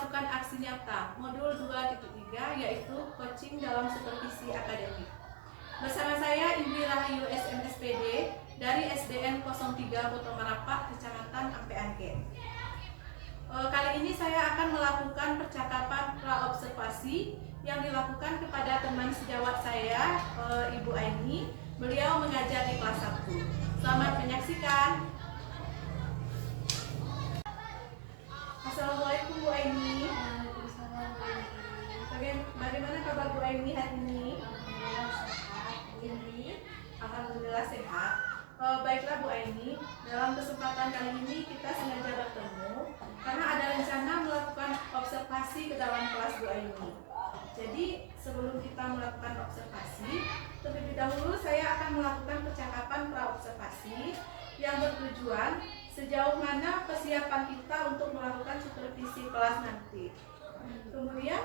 melakukan aksi nyata modul 2.3 yaitu coaching dalam supervisi akademik. Bersama saya Indri Rahayu SMSPD dari SDN 03 Kota Marapak, Kecamatan Ampe Angke. Kali ini saya akan melakukan percakapan praobservasi yang dilakukan kepada teman sejawat saya, Ibu Aini. Beliau mengajar di kelas 1. Selamat menyaksikan. Assalamualaikum Bu Aini. Waalaikumsalam Bu Indri. Bagaimana kabar Bu Aini hari ini? Alhamdulillah sehat Bu Indri. Alhamdulillah sehat. Baiklah Bu Aini, dalam kesempatan kali ini kita sengaja bertemu karena ada rencana melakukan observasi ke dalam kelas Bu Aini. Jadi sebelum kita melakukan observasi, terlebih dahulu saya akan melakukan percakapan praobservasi yang bertujuan sejauh mana persiapan kita untuk melakukan supervisi kelas nanti. Kemudian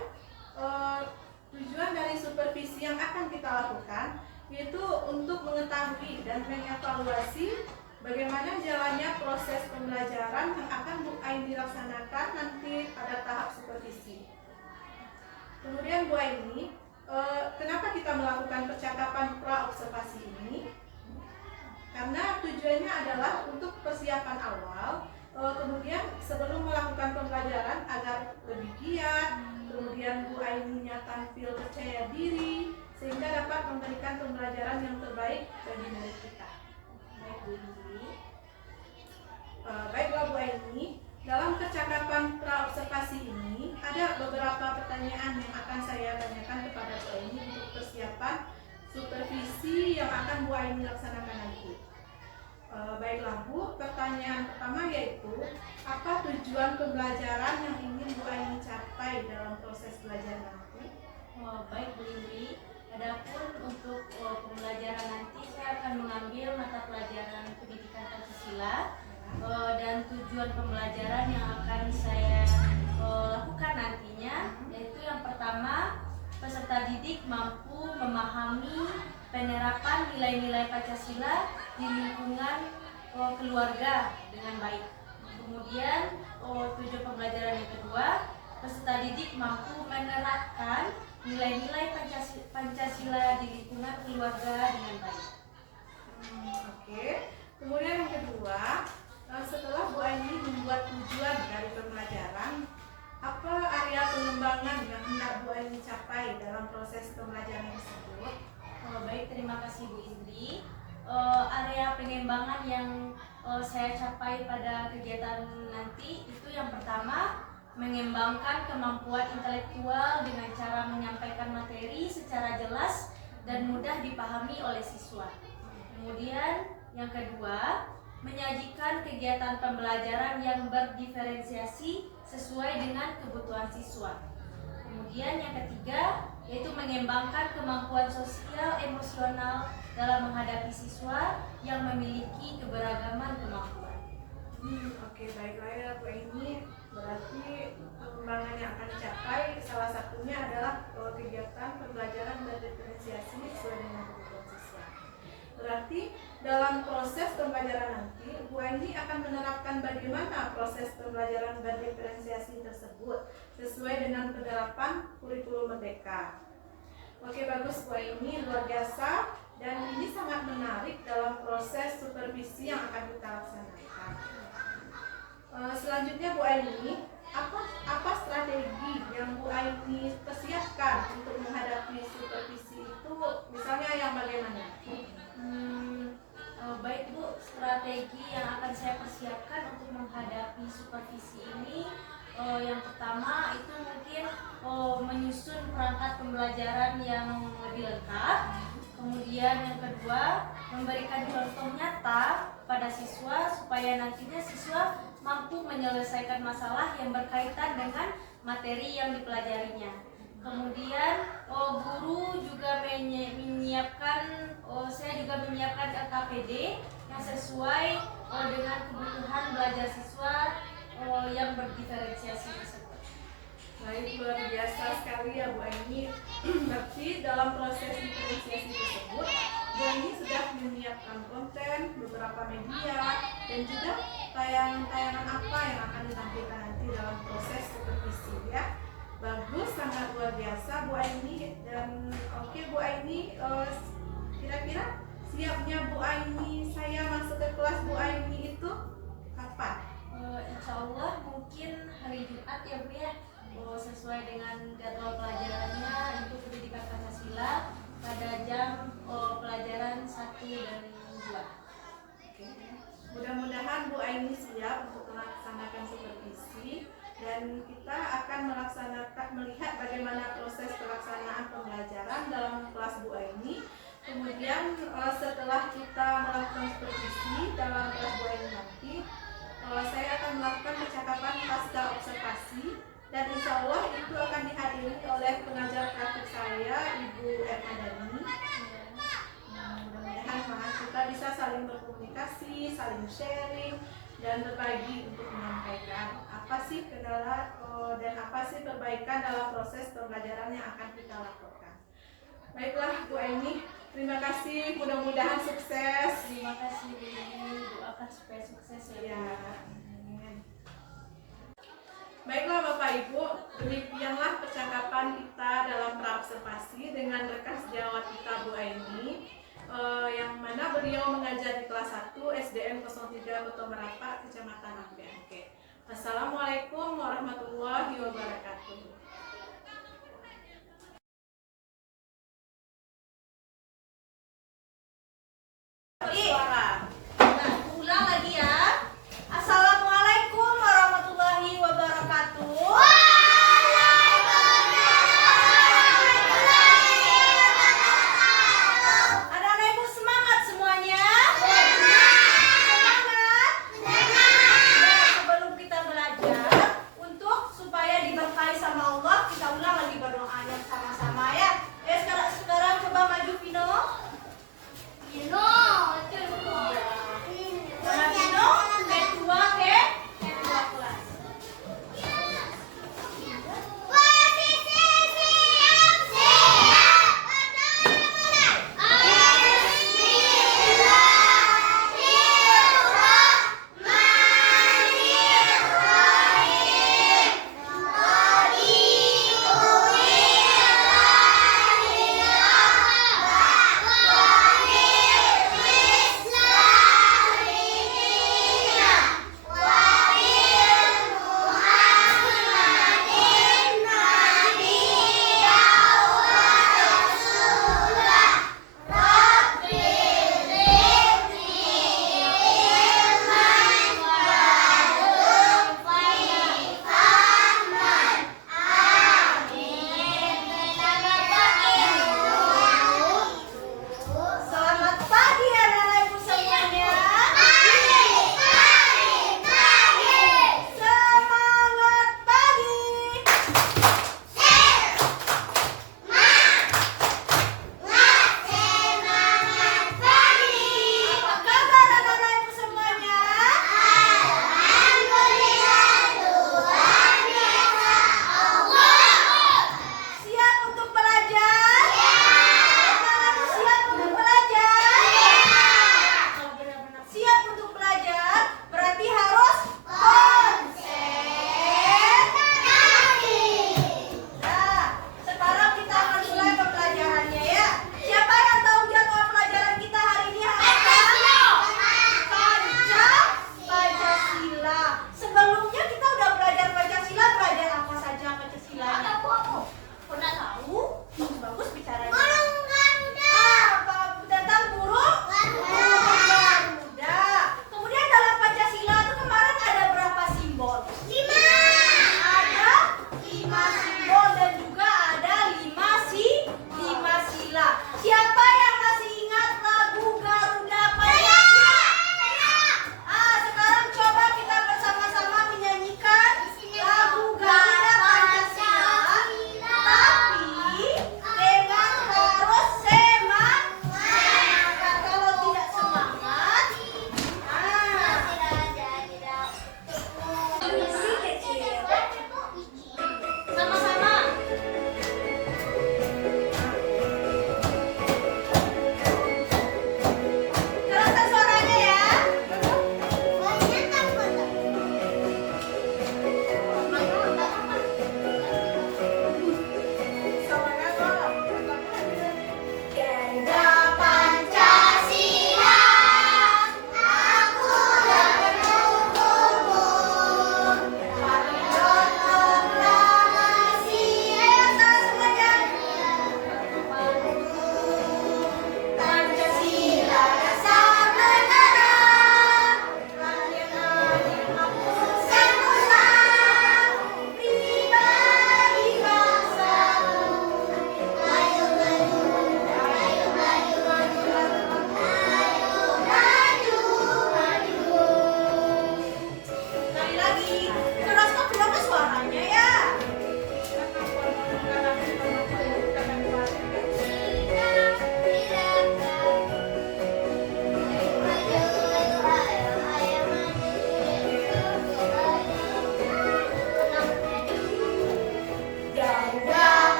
tujuan dari supervisi yang akan kita lakukan yaitu untuk mengetahui dan mengevaluasi bagaimana jalannya proses pembelajaran yang akan Bu Aini laksanakan nanti pada tahap supervisi. Kemudian Bu Aini, kenapa kita melakukan percakapan praobservasi ini? Karena tujuannya adalah untuk persiapan awal, kemudian sebelum melakukan pembelajaran agar lebih giat, kemudian Bu Aininya tampil percaya diri, sehingga dapat memberikan pembelajaran yang terbaik bagi murid kita. Baik Bu Indri. Baiklah Bu Aini, dalam percakapan praobservasi ini ada beberapa pertanyaan yang akan saya tanyakan kepada Bu Aini untuk persiapan supervisi yang akan Bu Aini laksanakan nanti. Baiklah Bu, pertanyaan pertama yaitu apa tujuan pembelajaran yang ingin Bu Aini capai dalam proses belajar nanti? Baik Bu Indri. Adapun untuk pembelajaran nanti saya akan mengambil mata pelajaran pendidikan Pancasila dan tujuan pembelajaran yang akan saya lakukan nantinya yaitu yang pertama, peserta didik mampu memahami penerapan nilai-nilai Pancasila di lingkungan keluarga dengan baik. Kemudian tujuan pembelajaran yang kedua, peserta didik mampu menerapkan nilai-nilai Pancasila di lingkungan keluarga dengan baik. Oke. Kemudian yang kedua, setelah Bu Aini membuat tujuan dari pembelajaran, apa area pengembangan yang hendak Bu Aini capai dalam proses pembelajaran tersebut? Baik, terima kasih Bu Indri. Area pengembangan yang saya capai pada kegiatan nanti itu yang pertama, mengembangkan kemampuan intelektual dengan cara menyampaikan materi secara jelas dan mudah dipahami oleh siswa. Kemudian yang kedua, menyajikan kegiatan pembelajaran yang berdiferensiasi sesuai dengan kebutuhan siswa. Kemudian yang ketiga, yaitu mengembangkan kemampuan sosial emosional dalam menghadapi siswa yang memiliki keberagaman kemampuan. Oke, baiklah ya Bu Aini. Berarti pengembangan yang akan dicapai salah satunya adalah kegiatan pembelajaran berdiferensiasi sesuai dengan kebutuhan siswa. Berarti dalam proses pembelajaran nanti Bu Aini akan menerapkan bagaimana proses pembelajaran berdiferensiasi tersebut sesuai dengan penerapan kurikulum Merdeka. Oke, bagus Bu Aini, luar biasa, dan ini sangat menarik dalam proses supervisi yang akan kita laksanakan. Selanjutnya Bu Aini, apa strategi yang Bu Aini persiapkan untuk menghadapi supervisi itu? Misalnya yang bagaimana? Baik Bu, strategi yang akan saya persiapkan untuk menghadapi supervisi ini yang pertama itu mungkin menyusun perangkat pembelajaran yang lebih lengkap. Kemudian yang kedua, memberikan contoh nyata pada siswa supaya nantinya siswa mampu menyelesaikan masalah yang berkaitan dengan materi yang dipelajarinya. Kemudian guru juga saya juga menyiapkan LKPD yang sesuai dengan kebutuhan belajar siswa yang berdiferensiasi tersebut. Baik, luar biasa sekali ya Bu Aini. Berarti dalam proses diferensiasi tersebut Bu Aini sudah menyiapkan konten, beberapa media, dan juga tayangan-tayangan apa yang akan ditampilkan nanti dalam proses supervisi ya. Bagus, sangat luar biasa Bu Aini. Dan oke Bu Aini, kira-kira siapnya Bu Aini saya masuk ke kelas Bu Aini itu kapan? Insya Allah mungkin hari Jumat ya Bu ya, sesuai dengan jadwal pelajarannya untuk pendidikan Pancasila pada jam pelajaran 1 dan 2. Oke. Mudah-mudahan Bu Aini siap untuk melaksanakan supervisi dan kita akan melihat bagaimana proses pelaksanaan pembelajaran dalam kelas Bu Aini. Kemudian setelah kita melakukan supervisi dalam kelas Bu Aini nanti, saya akan melakukan percakapan pasca observasi dan insya Allah itu akan dihadiri oleh pengajar praktik saya Ibu Ermadani. Mudah-mudahan kita bisa saling berkomunikasi, saling sharing dan berbagi untuk menyampaikan apa sih kendala dan apa sih perbaikan dalam proses pembelajaran yang akan kita lakukan. Baiklah Bu Aini, terima kasih, mudah-mudahan sukses. Terima kasih Bu Ini, doakan supaya sukses ya. Baiklah Bapak Ibu, demikianlah percakapan kita dalam praobservasi dengan rekan sejawat kita Bu Aini, yang mana beliau mengajar di kelas 1 SDN 03 Kota Merapak, Kecamatan Rambian. Oke. Assalamualaikum warahmatullahi wabarakatuh. Suara. Nah, ulang lagi ya. Assalamualaikum warahmatullahi wabarakatuh. Anak-anak Ibu semangat semuanya? Semangat.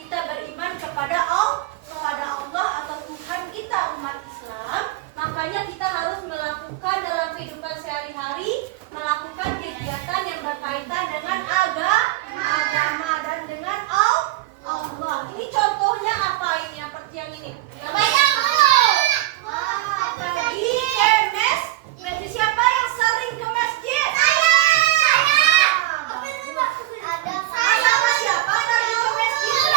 kita beriman kepada Allah atau Tuhan kita umat Islam, makanya kita harus melakukan dalam kehidupan sehari-hari, melakukan kegiatan yang berkaitan dengan agama dan dengan Allah. Ini contohnya apa ini? Seperti yang ini. Pergi ke masjid. Siapa yang sering ke masjid? Sama siapa pergi ke masjid?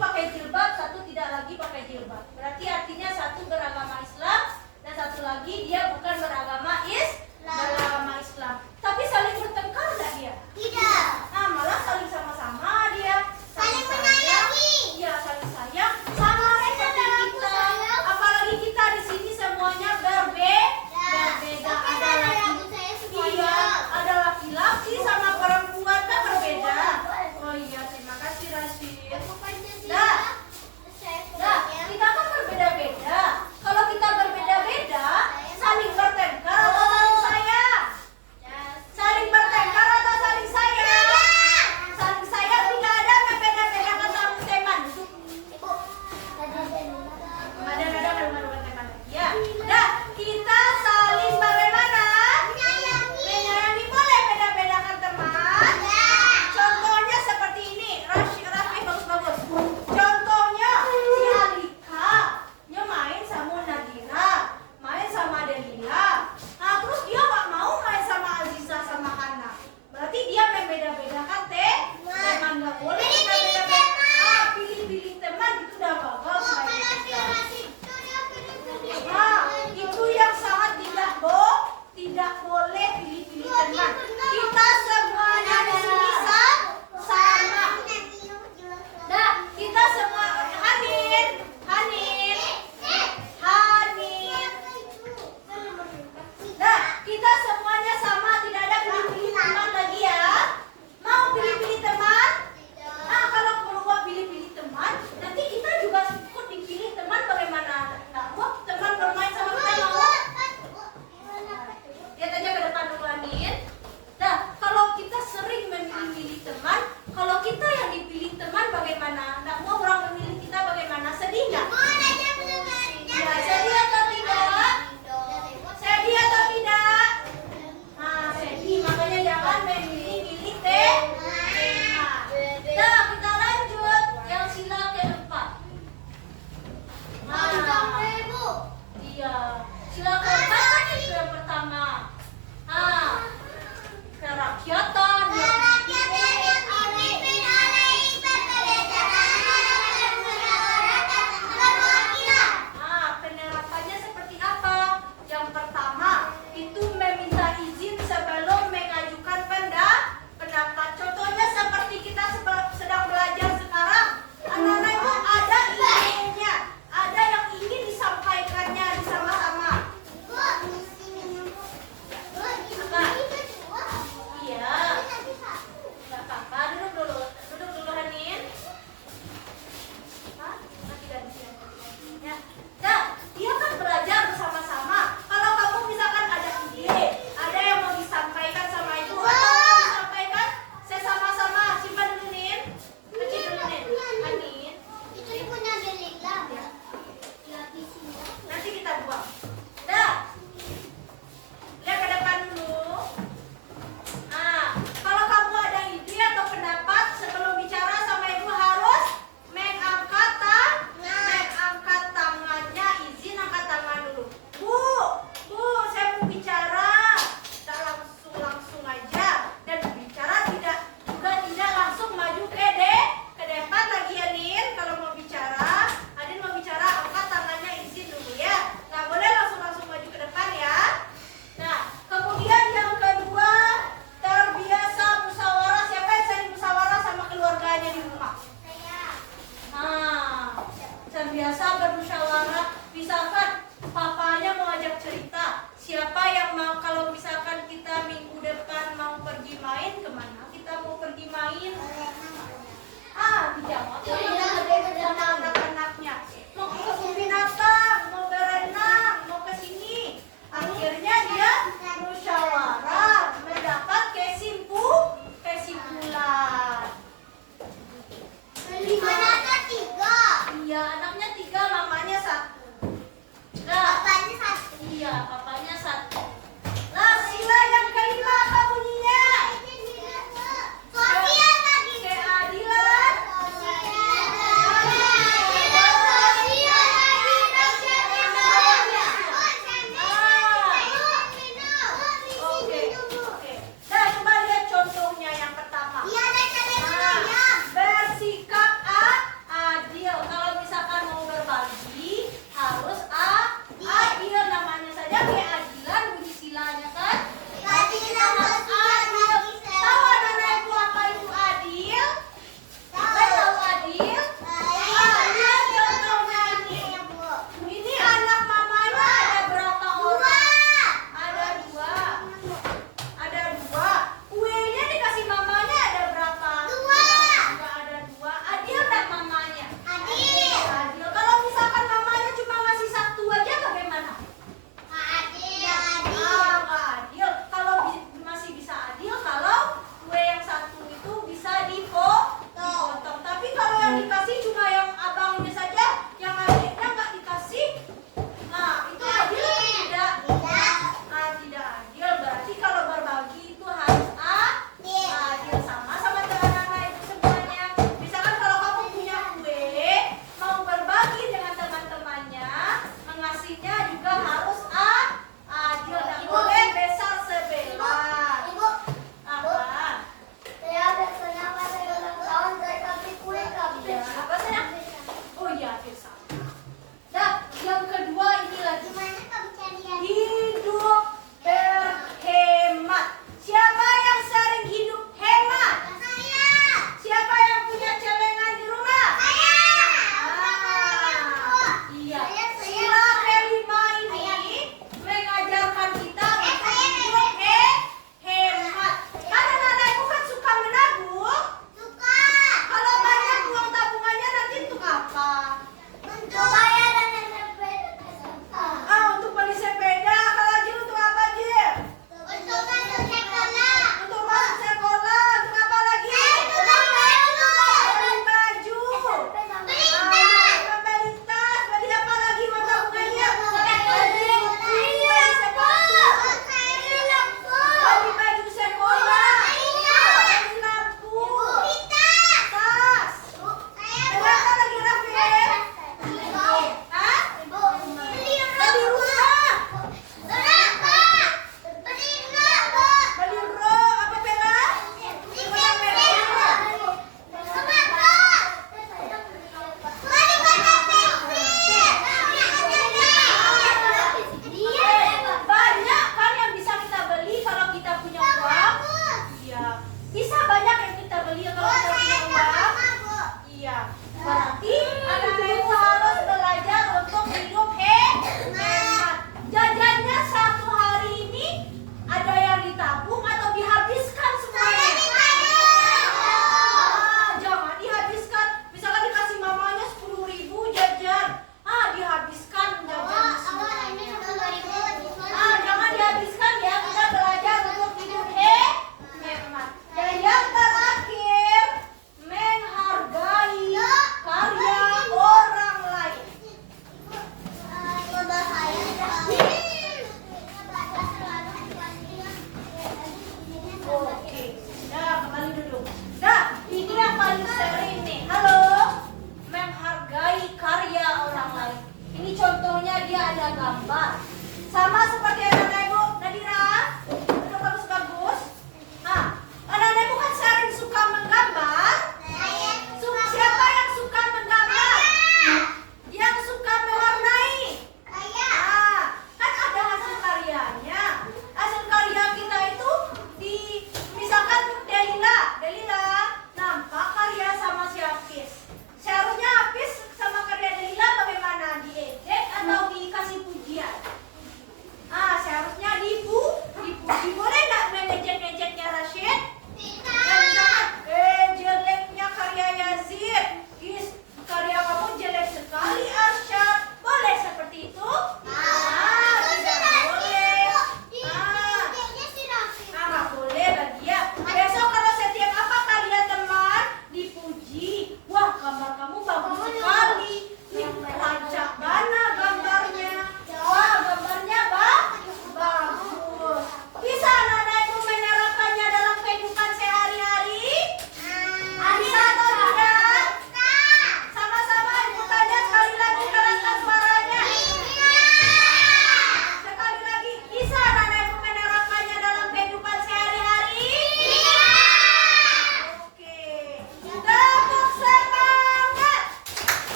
pakai jilbab, satu tidak lagi pakai jilbab. Berarti artinya satu beragama Islam dan satu lagi dia bukan beragama Islam. Tapi saling bertengkar enggak dia? Tidak. Nah, malah saling sama-sama dia. Saling menyayangi. Iya, saling sayang. Sama seperti kita. Apalagi kita di sini semuanya berbeda. Tapi Ada ada laki, lagu saya semuanya. iya, ada laki-laki sama perempuan kan berbeda. Oh iya, terima kasih Rashid. Aku Pancasila. Dah. Saya Nah, semuanya. kita kan berbeda-beda. Kalau kita berbeda-beda, saling bertengkar atau saling sayang? Saling bertengkar atau saling sayang? Saling sayang tidak ada membeda-bedakan tamu teman. Ibu. Ada teman-teman. Ya. Nah, kita saling bagaimana? Menyayangi boleh beda-bedakan teman. Contohnya seperti ini, Raffi bagus-bagus. Contohnya si Alika, dia main sama Nadira, main sama Delila. Nah, terus dia nggak mau main sama Aziza sama Hana. Berarti dia membeda-bedakan teman, nggak boleh kita beda-beda. Pilih-pilih teman itu udah gagal. Nah, itu yang sangat tidak boleh pilih-pilih teman. Kita semuanya di sini sama. Nah, kita semua Hanin. Nah, kita semuanya sama, tidak ada pilih-pilih teman lagi ya. Mau pilih-pilih teman? Nah, kalau keluar pilih-pilih teman, nanti kita juga ikut dipilih teman bagaimana? Nggak mau teman bermain sama kita mau? Lihat aja ke depan dulu Anin. Nah, kalau kita sering memilih-milih teman, kalau kita yang dipilih teman bagaimana? Nggak mau orang memilih kita bagaimana? Sedih nggak? Ya, sedih atau tidak? Sedih atau tidak? Nah, sedih. Makanya jangan memilih-milih teman. Nah, kita lanjut yang sila keempat. Iya, sila keempat kan itu yang pertama. Kerakyatan yang penerapannya seperti apa? Yang pertama, itu meminta izin sebelum mengajukan pendapat. Contohnya seperti kita sedang belajar sekarang. Anak-anak itu ada ilmunya, ada yang ingin disampaikannya bersama-sama. Iya, nggak apa-apa. Duduk dulu Hanin. Hah? Tidak bisa. Ya. Nah, dia kan belajar bersama-sama. Kalau kamu misalkan ada ide, ada yang mau disampaikan sama ibu atau mau disampaikan, saya sama-sama simpan dulu Nin. Kecil dulu Nin. Hanin. Nanti kita buang. Dah. Lihat ke depan dulu. Nah, kalau kamu ada ide atau pendapat sebelum bicara sama ibu harus mengangkat tangannya, izin angkat tangan dulu. Bu, saya mau bicara. Tak langsung aja. Dan bicara tidak langsung maju ke depan lagi ya Nin. Kalau mau bicara, Adin mau bicara angkat tangannya izin dulu ya. Nggak boleh langsung maju ke depan ya. Nah, kemudian yang kedua, terbiasa musyawarah. Siapa yang sering musyawarah sama keluarganya di rumah? Nah, terbiasa bermusyawarah. Misalkan papanya mau ajak cerita, siapa yang mau kalau misalkan kita minggu depan mau pergi main kemana? Kita mau pergi main? Dijawab sama anak-anaknya. Mau ke kebun binatang, mau berenang, mau ke sini. Akhirnya dia musyawarah, mendapat kesimpulan. Iya, anaknya 3, mamanya 1. Nah, iya, papanya 1. Nah, sila yang kelima apa bunyinya? Keadilan. Oke. Nah, coba lihat contohnya yang pertama. Bersikap adil.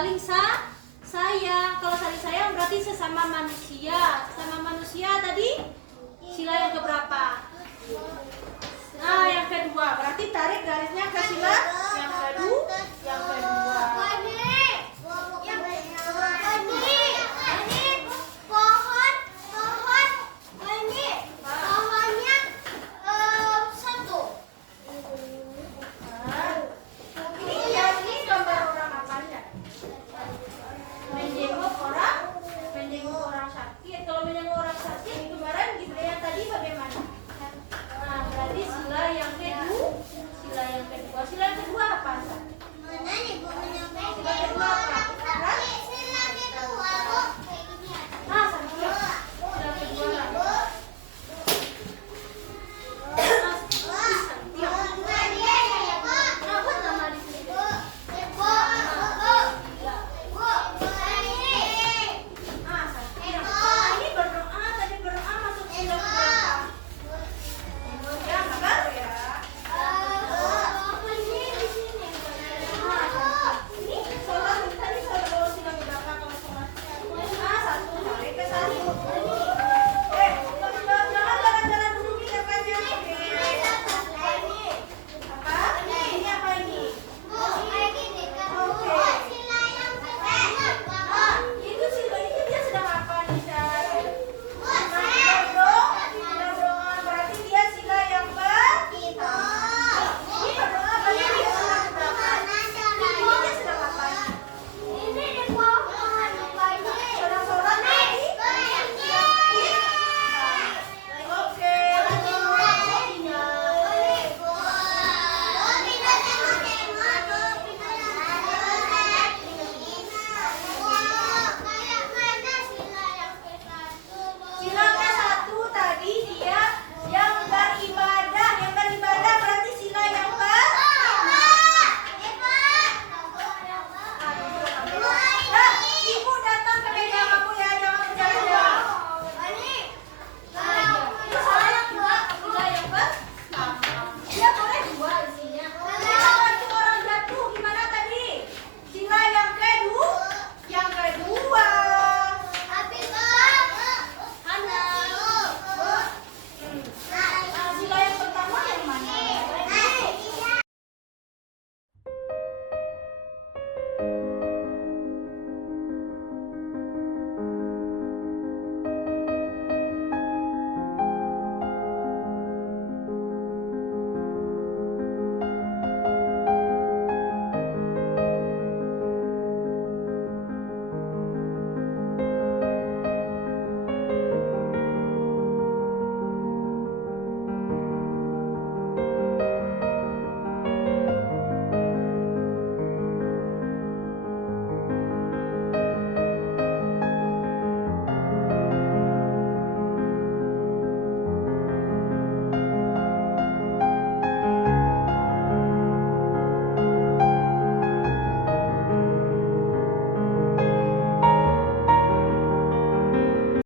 saling sayang. Kalau saling sayang berarti sesama manusia. Sesama manusia tadi sila yang keberapa?